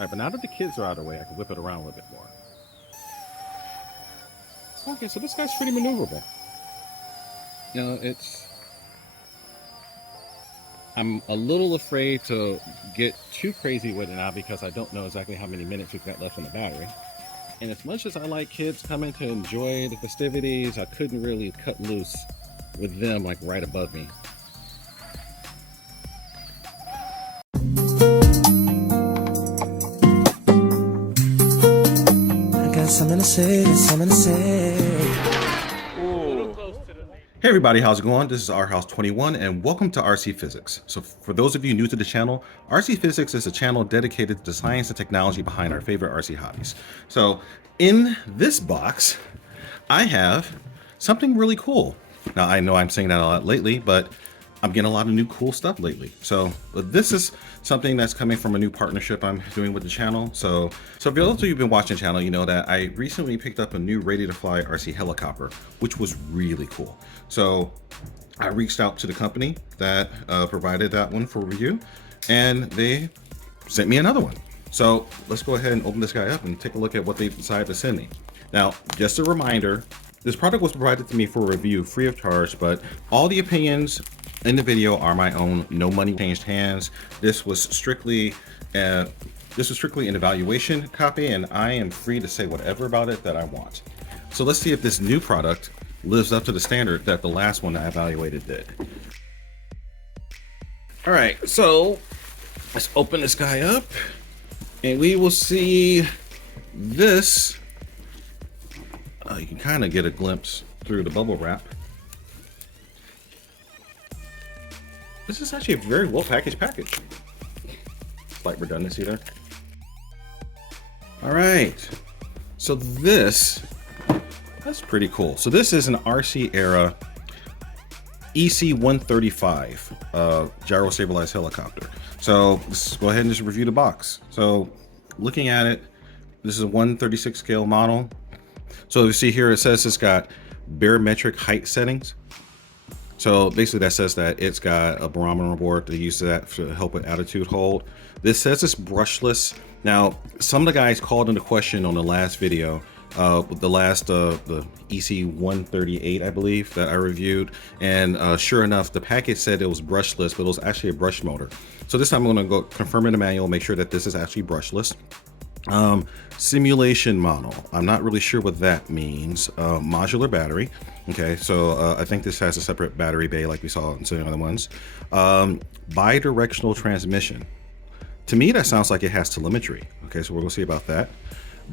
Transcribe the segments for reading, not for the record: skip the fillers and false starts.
All right, but now that the kids are out of the way, I can whip it around a little bit more. Okay, so this guy's pretty maneuverable. You know, I'm a little afraid to get too crazy with it now because I don't know exactly how many minutes we've got left on the battery. And as much as I like kids coming to enjoy the festivities, I couldn't really cut loose with them like right above me. I got something to say. Hey everybody, how's it going? This is rhouse21 and welcome to RC Physics. So for those of you new to the channel, RC Physics is a channel dedicated to the science and technology behind our favorite RC hobbies. So in this box, I have something really cool. Now I know I'm saying that a lot lately, but I'm getting a lot of new cool stuff lately. So this is something that's coming from a new partnership I'm doing with the channel. So for those of you who've been watching the channel, you know that I recently picked up a new ready to fly RC helicopter, which was really cool. So I reached out to the company that provided that one for review, and they sent me another one. So let's go ahead and open this guy up and take a look at what they decided to send me. Now, just a reminder, this product was provided to me for review free of charge, but all the opinions in the video are my own. No money changed hands. This was strictly an evaluation copy, and I am free to say whatever about it that I want. So let's see if this new product lives up to the standard that the last one I evaluated did. All right, so let's open this guy up, and we will see this. You can kind of get a glimpse through the bubble wrap. This is actually a very well packaged package. Slight redundancy there. All right, so that's pretty cool. So this is an RC era EC135 gyro stabilized helicopter. So let's go ahead and just review the box. So looking at it, this is a 1/36 scale model. So you see here, it says it's got barometric height settings. So basically that says that it's got a barometer board that uses that to help with attitude hold. This says it's brushless. Now, some of the guys called into question on the last video, the EC138, I believe, that I reviewed. And sure enough, the package said it was brushless, but it was actually a brush motor. So this time I'm gonna go confirm in the manual, make sure that this is actually brushless. Simulation model, I'm not really sure what that means. Modular battery. Okay, so I think this has a separate battery bay like we saw in some of the other ones. Bi-directional transmission. To me, that sounds like it has telemetry. Okay, so we're gonna see about that.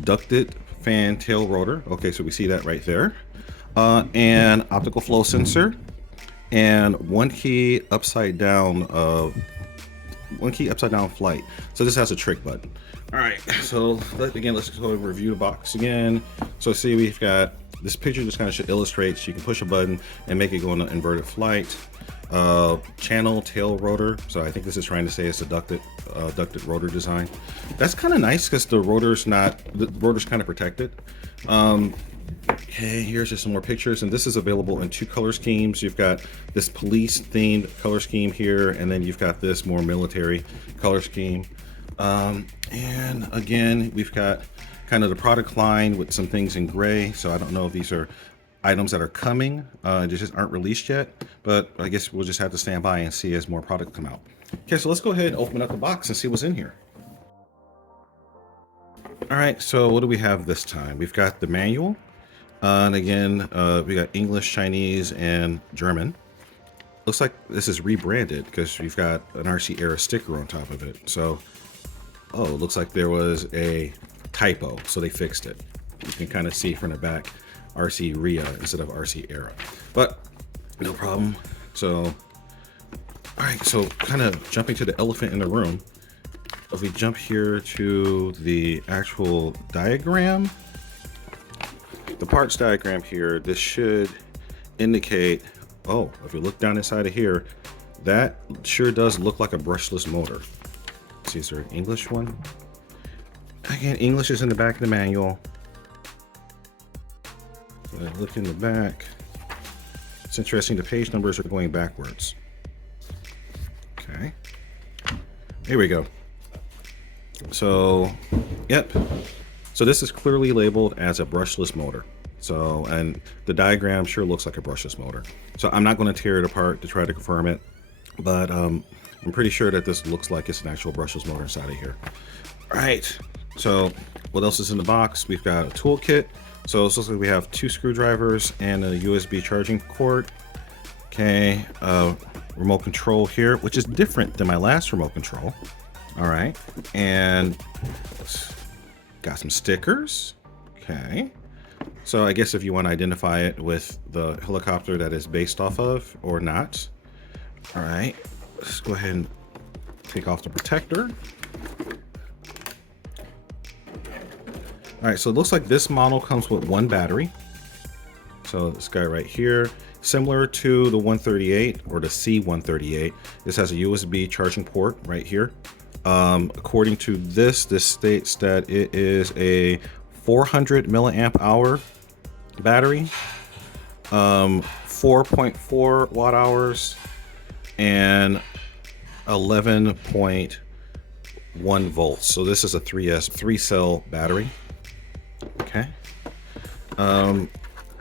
Ducted fan tail rotor. Okay, so we see that right there. And optical flow sensor, and one key upside down flight. So this has a trick button. All right, so let's go and review the box again. So see, we've got this picture just kind of illustrates you can push a button and make it go into inverted flight. Channel tail rotor. So I think this is trying to say it's a ducted rotor design. That's kind of nice because the rotor's kind of protected. Okay, here's just some more pictures, and this is available in two color schemes. You've got this police themed color scheme here, and then you've got this more military color scheme. And again, we've got kind of the product line with some things in gray. So I don't know if these are items that are coming, they just aren't released yet, but I guess we'll just have to stand by and see as more product come out. Okay, so let's go ahead and open up the box and see what's in here. All right, so what do we have this time? We've got the manual, and again, we got English, Chinese, and German. Looks like this is rebranded because we've got an RC era sticker on top of it. So, oh, it looks like there was a typo, so they fixed it. You can kind of see from the back, RC RIA instead of RC era, but no problem. So, all right, so kind of jumping to the elephant in the room. If we jump here to the actual diagram, the parts diagram here, this should indicate, oh, if you look down inside of here, that sure does look like a brushless motor. Let's see, is there an English one? Again, English is in the back of the manual. So I look in the back. It's interesting, the page numbers are going backwards. Okay. Here we go. So, yep. So this is clearly labeled as a brushless motor. So, and the diagram sure looks like a brushless motor. So I'm not going to tear it apart to try to confirm it, but I'm pretty sure that this looks like it's an actual brushless motor inside of here. All right. So what else is in the box? We've got a toolkit. So it looks like we have 2 screwdrivers and a USB charging cord. Okay. Remote control here, which is different than my last remote control. All right. And got some stickers. Okay. So I guess if you want to identify it with the helicopter that is based off of or not. All right, let's go ahead and take off the protector. All right, so it looks like this model comes with 1 battery. So this guy right here, similar to the 138 or the C138, this has a USB charging port right here. According to this states that it is a 400 milliamp hour battery, 4.4 watt hours, and 11.1 volts. So this is a 3 cell battery. Okay.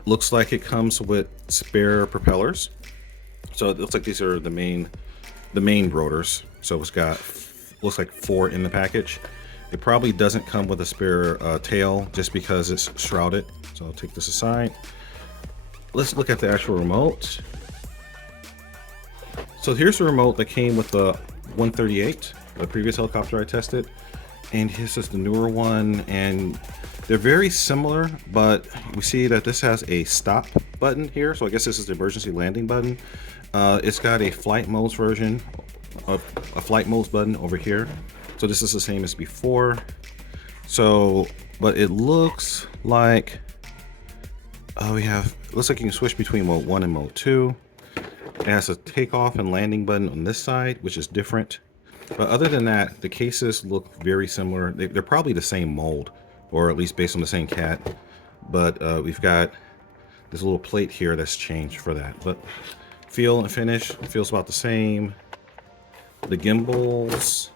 Looks like it comes with spare propellers. So it looks like these are the main rotors. So it's got, looks like 4 in the package. It probably doesn't come with a spare tail just because it's shrouded. So I'll take this aside. Let's look at the actual remote. So here's the remote that came with the 138, the previous helicopter I tested. And this is the newer one, and they're very similar, but we see that this has a stop button here. So I guess this is the emergency landing button. It's got a flight modes version of a flight modes button over here. So this is the same as before. So, but it looks like looks like you can switch between mode 1 and mode 2. It has a takeoff and landing button on this side, which is different. But other than that, the cases look very similar. They're probably the same mold, or at least based on the same cat. But we've got this little plate here that's changed for that. But feel and finish feels about the same. The gimbals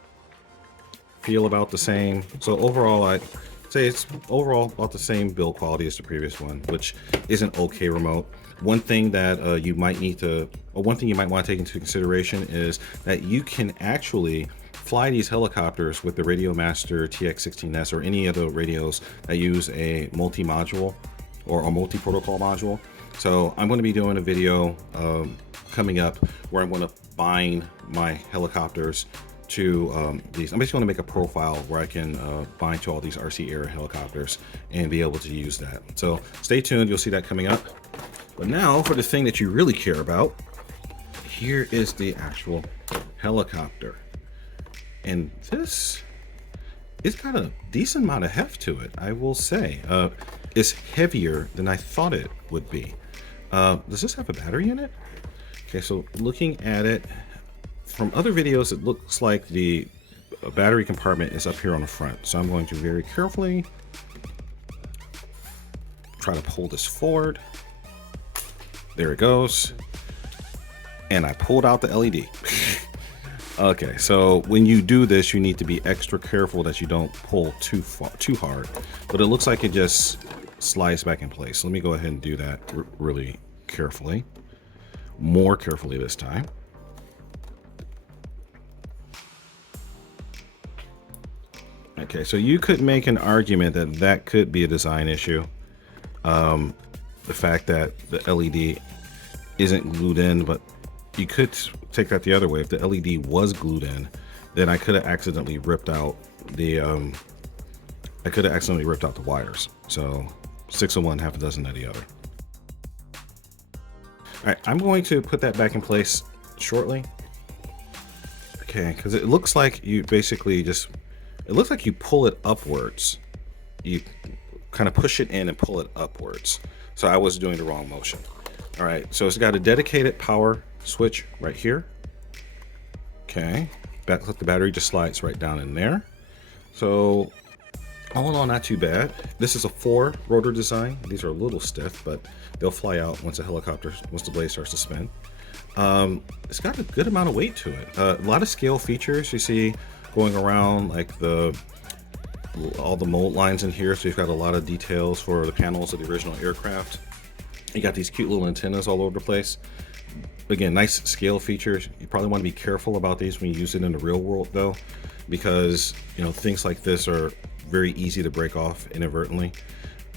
feel about the same. So overall, I'd say it's overall about the same build quality as the previous one, which is an okay remote. One thing that you might want to take into consideration is that you can actually fly these helicopters with the RadioMaster TX16S or any of the radios that use a multi-module or a multi-protocol module. So I'm going to be doing a video coming up where I'm going to bind my helicopters to these. I'm basically going to make a profile where I can bind to all these RC Air helicopters and be able to use that. So stay tuned, you'll see that coming up. But now for the thing that you really care about, here is the actual helicopter. And this, it's got a decent amount of heft to it, I will say. It's heavier than I thought it would be. Does this have a battery in it? Okay, so looking at it, from other videos, it looks like the battery compartment is up here on the front. So I'm going to very carefully try to pull this forward. There it goes. And I pulled out the LED. Okay, so when you do this, you need to be extra careful that you don't pull too hard. But it looks like it just slides back in place. Let me go ahead and do that really carefully. More carefully this time. Okay, so you could make an argument that that could be a design issue. The fact that the LED isn't glued in, but you could take that the other way. If the LED was glued in, then I could have accidentally ripped out the wires. So 6 of one, half a dozen of the other. All right, I'm going to put that back in place shortly. Okay, because it looks like you basically just, it looks like you pull it upwards. You kind of push it in and pull it upwards. So I was doing the wrong motion. All right, so it's got a dedicated power switch right here. Okay, the battery just slides right down in there. So all in all, not too bad. This is a 4 rotor design. These are a little stiff, but they'll fly out once the blade starts to spin. It's got a good amount of weight to it. A lot of scale features you see going around, like the all the mold lines in here, so you've got a lot of details for the panels of the original aircraft. You got these cute little antennas all over the place. Again, nice scale features. You probably want to be careful about these when you use it in the real world though, because you know things like this are very easy to break off inadvertently.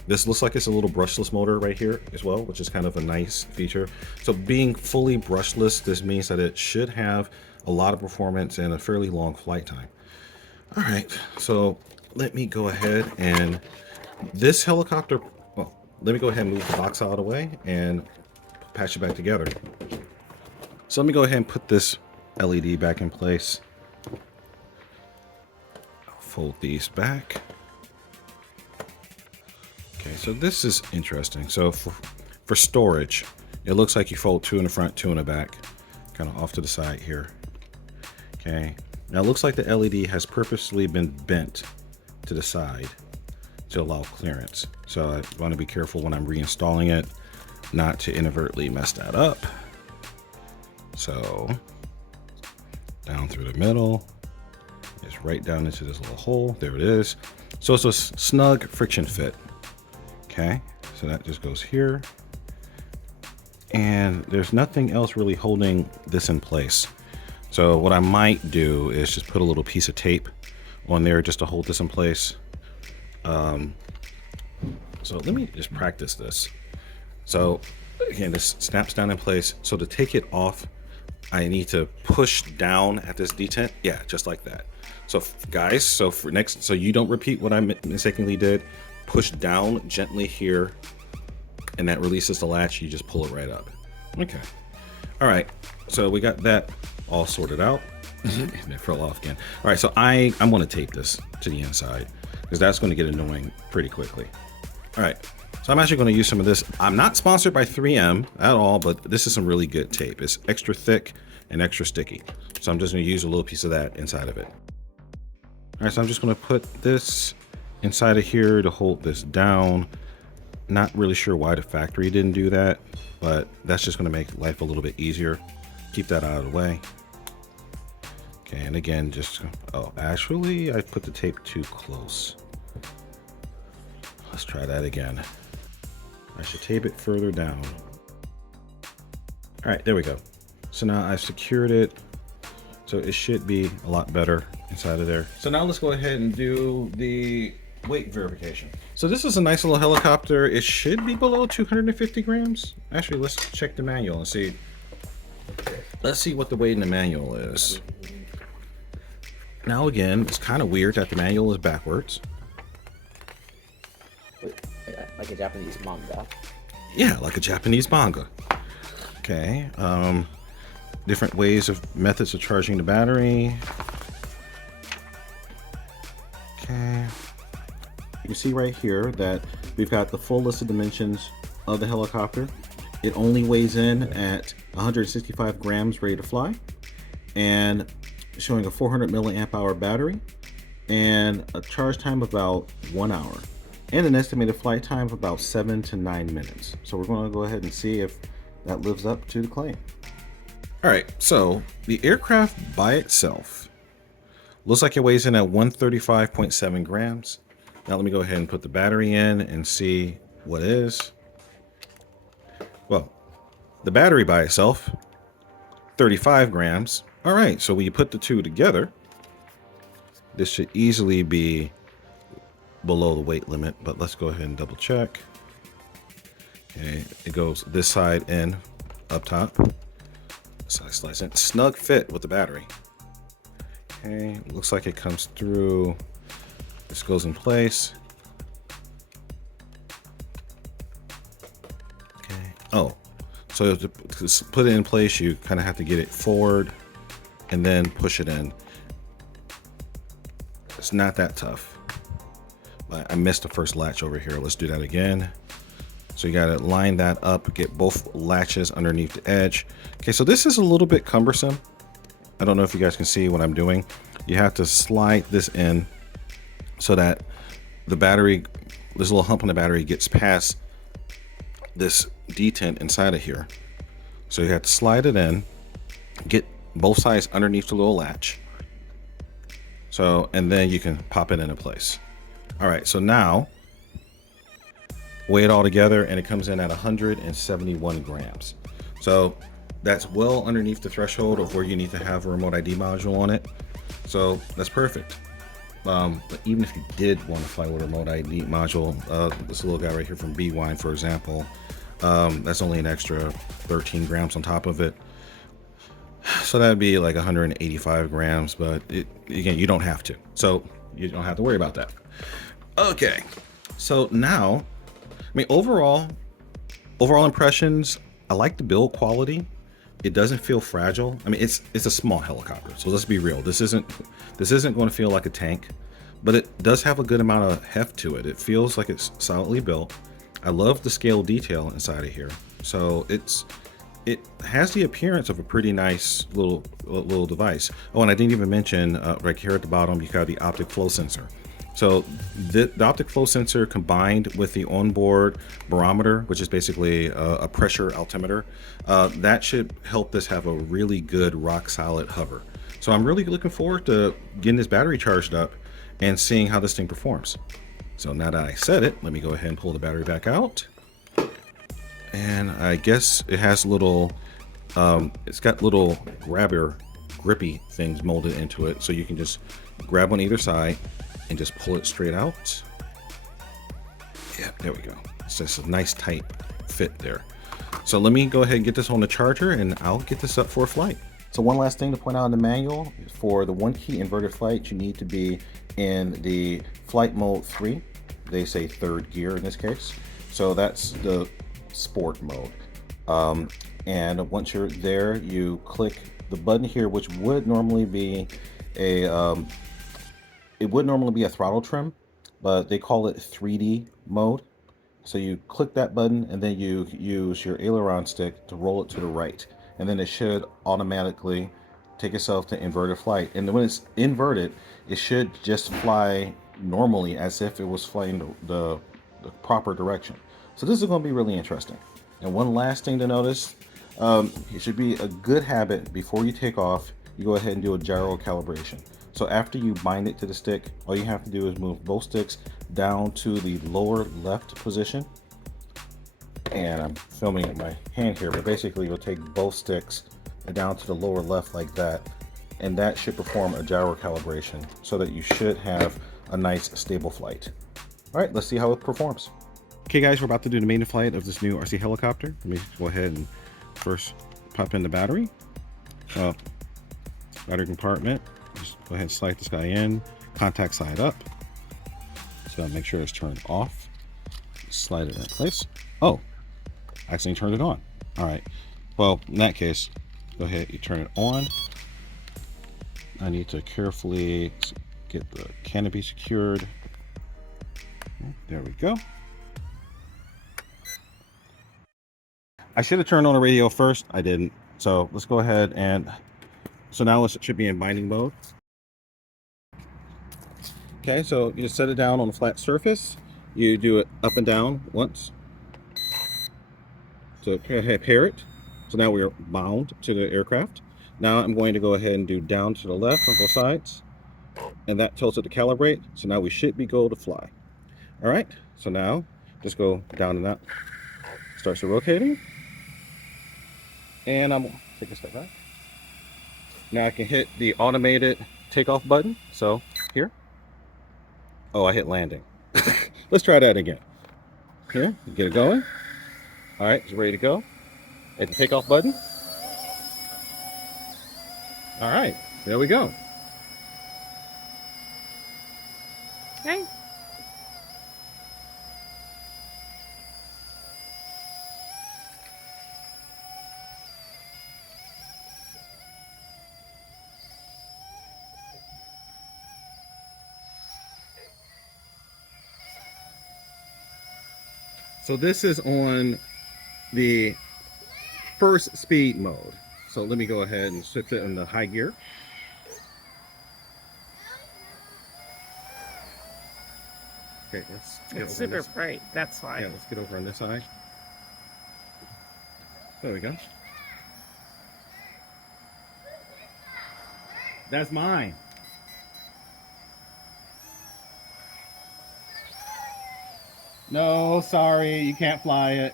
This looks like it's a little brushless motor right here as well, which is kind of a nice feature. So being fully brushless, this means that it should have a lot of performance and a fairly long flight time. All right, so let me go ahead and this helicopter, well, let me go ahead and move the box out of the way and patch it back together. So let me go ahead and put this LED back in place. I'll fold these back. Okay, so this is interesting. So for storage, it looks like you fold two in the front, two in the back, kind of off to the side here. Okay, now it looks like the LED has purposely been bent to the side to allow clearance. So I want to be careful when I'm reinstalling it, not to inadvertently mess that up. So down through the middle, it's right down into this little hole. There it is. So it's a snug friction fit. Okay, so that just goes here. And there's nothing else really holding this in place. So what I might do is just put a little piece of tape on there just to hold this in place. So let me just practice this. So again, this snaps down in place. So to take it off, I need to push down at this detent. Yeah, just like that. So guys, so for next, so you don't repeat what I mistakenly did, push down gently here, and that releases the latch. You just pull it right up. Okay. All right. So we got that all sorted out. And it fell off again. All right. So I'm going to tape this to the inside because that's going to get annoying pretty quickly. All right. So I'm actually going to use some of this. I'm not sponsored by 3M at all, but this is some really good tape. It's extra thick and extra sticky. So I'm just going to use a little piece of that inside of it. All right. So I'm just going to put this inside of here to hold this down. Not really sure why the factory didn't do that, but that's just going to make life a little bit easier. Keep that out of the way. Okay, and again, just, oh, actually, I put the tape too close. Let's try that again. I should tape it further down. All right, there we go. So now I've secured it. So it should be a lot better inside of there. So now let's go ahead and do the weight verification. So this is a nice little helicopter. It should be below 250 grams. Actually, let's check the manual and see. Let's see what the weight in the manual is. Now again, it's kind of weird that the manual is backwards. Like a Japanese manga. Yeah, like a Japanese manga. Okay. Different ways of methods of charging the battery. Okay. You can see right here that we've got the full list of dimensions of the helicopter. It only weighs in at 165 grams ready to fly, and showing a 400 milliamp hour battery and a charge time of about 1 hour and an estimated flight time of about 7 to 9 minutes. So we're going to go ahead and see if that lives up to the claim. All right, so the aircraft by itself looks like it weighs in at 135.7 grams. Now let me go ahead and put the battery in and see what it is. Well, the battery by itself, 35 grams. All right, so when you put the two together, this should easily be below the weight limit, but let's go ahead and double check. Okay, it goes this side in, up top. Slice in. Snug fit with the battery. Okay, looks like it comes through. This goes in place. Okay. Oh, so to put it in place, you kind of have to get it forward and then push it in. It's not that tough. But I missed the first latch over here. Let's do that again. So you got to line that up, get both latches underneath the edge. Okay, so this is a little bit cumbersome. I don't know if you guys can see what I'm doing. You have to slide this in so that the battery, this little hump on the battery, gets past this detent inside of here. So you have to slide it in, get both sides underneath the little latch. So, and then you can pop it into place. All right, so now weigh it all together and it comes in at 171 grams. So that's well underneath the threshold of where you need to have a remote ID module on it. So that's perfect. But even if you did want to fly with a remote ID module, this little guy right here from B-Wine, for example, that's only an extra 13 grams on top of it. So that'd be like 185 grams, but again, you don't have to. So you don't have to worry about that. Okay, so now, I mean, overall impressions, I like the build quality. It doesn't feel fragile. I mean, it's a small helicopter, so let's be real. This isn't going to feel like a tank, but it does have a good amount of heft to it. It feels like it's solidly built. I love the scale detail inside of here. So it has the appearance of a pretty nice little device. Oh, and I didn't even mention right here at the bottom, you got the optic flow sensor. So the optic flow sensor combined with the onboard barometer, which is basically a pressure altimeter, that should help this have a really good rock solid hover. So I'm really looking forward to getting this battery charged up and seeing how this thing performs. So now that I said it, let me go ahead and pull the battery back out. And I guess it has little, it's got little grippy things molded into it. So you can just grab on either side and just pull it straight out. Yeah, there we go. It's just a nice tight fit there. So let me go ahead and get this on the charger and I'll get this up for a flight. So one last thing to point out in the manual, for the 1-key inverted flight, you need to be in the flight mode 3. They say 3rd gear in this case. So that's the sport mode. And once you're there, you click the button here, which would normally be a throttle trim, but they call it 3D mode. So you click that button and then you use your aileron stick to roll it to the right. And then it should automatically take itself to inverted flight. And when it's inverted, it should just fly normally as if it was flying the proper direction. So this is going to be really interesting. And one last thing to notice, it should be a good habit before you take off, you go ahead and do a gyro calibration. So after you bind it to the stick, all you have to do is move both sticks down to the lower left position. And I'm filming my hand here, but basically you'll take both sticks down to the lower left like that. And that should perform a gyro calibration so that you should have a nice stable flight. All right, let's see how it performs. Okay guys, we're about to do the maiden flight of this new RC helicopter. Let me go ahead and first pop in the battery. Battery compartment. Just go ahead and slide this guy in, contact side up. So make sure it's turned off. Slide it in place. Oh, I accidentally turned it on. All right. Well, in that case, go ahead, you turn it on. I need to carefully get the canopy secured. There we go. I should have turned on the radio first. I didn't. So let's go ahead and, so now it should be in binding mode. Okay, so you just set it down on a flat surface. You do it up and down once. So pair it. So now we're bound to the aircraft. Now I'm going to go ahead and do down to the left on both sides. And that tells it to calibrate. So now we should be go to fly. All right, so now just go down and up. Starts rotating. And I'm take a step back. Now I can hit the automated takeoff button. So here. Oh, I hit landing. Let's try that again. Here, get it going. All right, it's ready to go. Hit the takeoff button. All right, there we go. Okay. So this is on the first speed mode. So let me go ahead and switch it in the high gear. Okay, let's get It's over super this. bright, that's why. Yeah, let's get over on this side. There we go. That's mine. No, sorry, you can't fly it.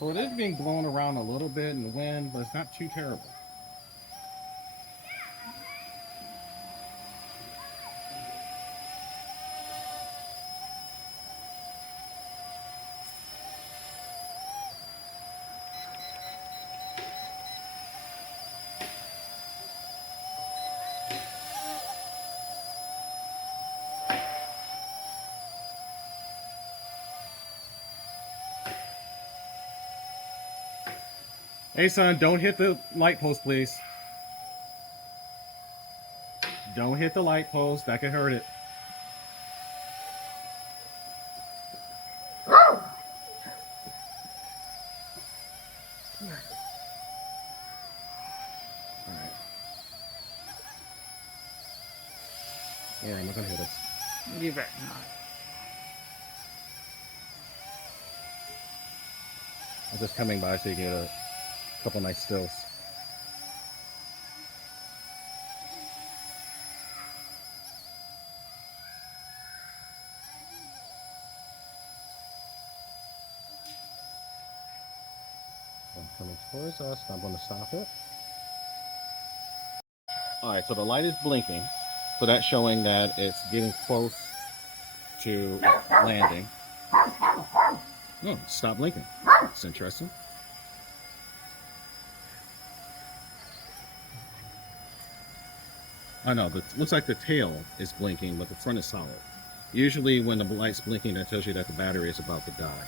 Well, it is being blown around a little bit in the wind, but it's not too terrible. Hey, son, don't hit the light post, please. Don't hit the light post. That could hurt it. Alright. Yeah, I'm not gonna hit it. You bet not. I'm just coming by so you get a couple nice stills. Coming towards us, I'm going to stop it. Alright, so the light is blinking. So that's showing that it's getting close to landing. Oh, stop blinking. It's interesting. I know, but it looks like the tail is blinking, but the front is solid. Usually when the light's blinking, that tells you that the battery is about to die.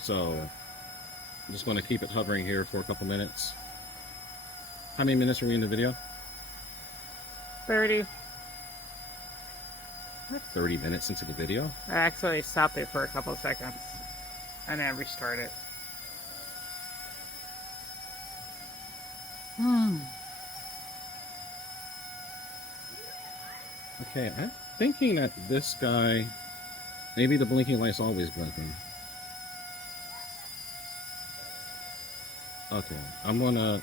So I'm just going to keep it hovering here for a couple minutes. How many minutes are we in the video? 30. 30 minutes into the video? I actually stopped it for a couple of seconds and then restart it. Okay, I'm thinking that this guy, maybe the blinking light's always blinking. Okay, I'm gonna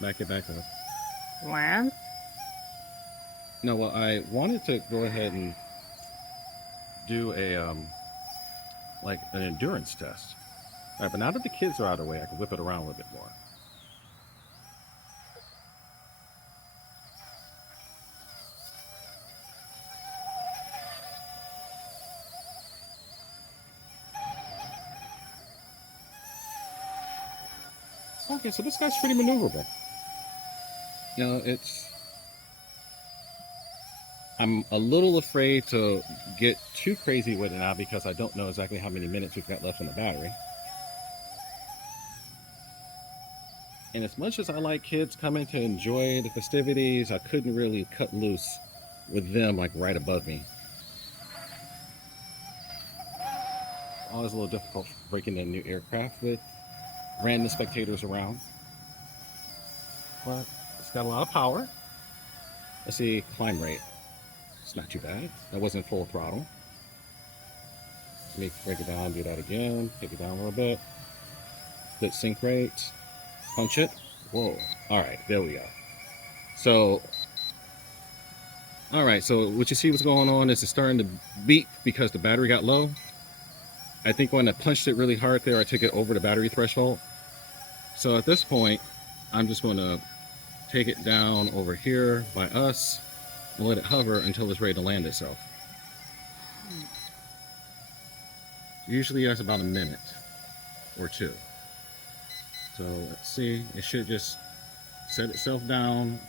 back it back up. Land? No, well, I wanted to go ahead and do a, like an endurance test. All right, but now that the kids are out of the way, I can whip it around a little bit more. Okay, so this guy's pretty maneuverable. You know, I'm a little afraid to get too crazy with it now because I don't know exactly how many minutes we've got left on the battery. And as much as I like kids coming to enjoy the festivities, I couldn't really cut loose with them like right above me. Always a little difficult breaking in new aircraft with random spectators around. But it's got a lot of power. Let's see, climb rate. It's not too bad. That wasn't full throttle. Let me break it down, do that again, take it down a little bit. Good sync rate. Punch it. Whoa. All right, there we go. So, all right, so what you see what's going on is it's starting to beep because the battery got low. I think when I punched it really hard there, I took it over the battery threshold. So at this point, I'm just going to take it down over here by us and let it hover until it's ready to land itself. Usually that's about a minute or two. So let's see, it should just set itself down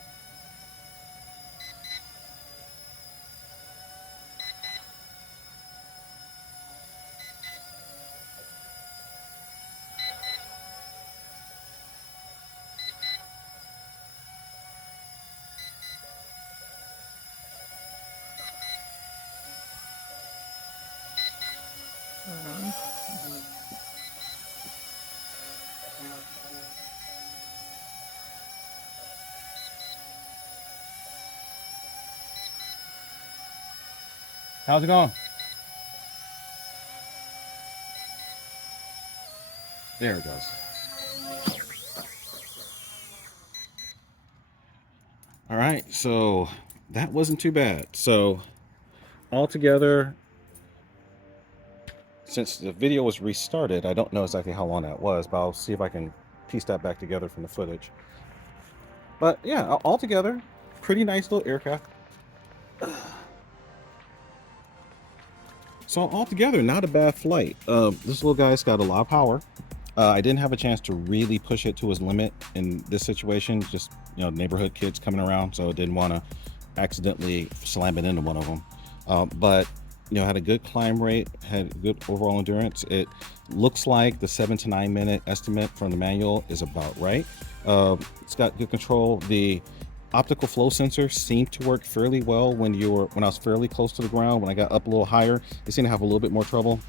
How's it going? There it goes. All right, so that wasn't too bad. So altogether, since the video was restarted, I don't know exactly how long that was, but I'll see if I can piece that back together from the footage. But yeah, altogether, pretty nice little aircraft. So altogether, not a bad flight. This little guy's got a lot of power. I didn't have a chance to really push it to his limit in this situation. Just, you know, neighborhood kids coming around, so I didn't want to accidentally slam it into one of them. But you know, had a good climb rate, had good overall endurance. It looks like the 7 to 9 minute estimate from the manual is about right. It's got good control. The optical flow sensor seemed to work fairly well when I was fairly close to the ground. When I got up a little higher, it seemed to have a little bit more trouble.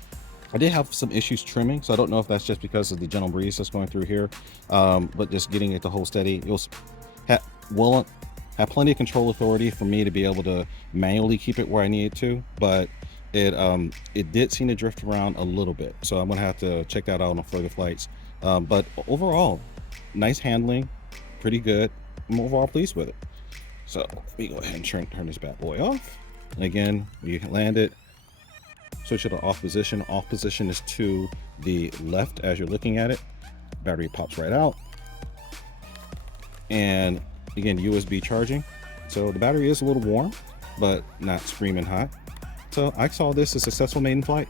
I did have some issues trimming, so I don't know if that's just because of the gentle breeze that's going through here, but just getting it to hold steady. It was have plenty of control authority for me to be able to manually keep it where I needed to, but it did seem to drift around a little bit, so I'm gonna have to check that out on further flights. But overall, nice handling, pretty good. I'm overall pleased with it. So let me go ahead and turn this bad boy off. And again, you land it, switch it to off position. Off position is to the left as you're looking at it. Battery pops right out. And again, USB charging. So the battery is a little warm, but not screaming hot. So I saw this a successful maiden flight.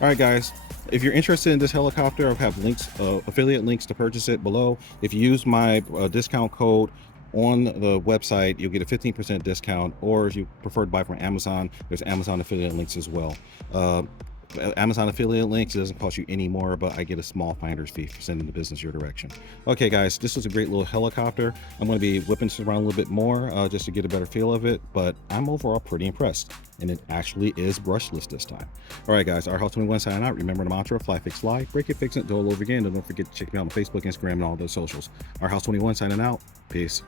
All right, guys, if you're interested in this helicopter, I have links, affiliate links to purchase it below. If you use my discount code on the website, you'll get a 15% discount, or if you prefer to buy from Amazon, there's Amazon affiliate links as well. Amazon affiliate links, it doesn't cost you any more, but I get a small finder's fee for sending the business your direction. Okay, guys, this was a great little helicopter. I'm going to be whipping this around a little bit more just to get a better feel of it, but I'm overall pretty impressed, and it actually is brushless this time. All right, guys, Our House 21 signing out. Remember the mantra: fly, fix, fly, break it, fix it, do it all over again. And don't forget to check me out on Facebook, Instagram, and all those socials. Our House 21 signing out. Peace.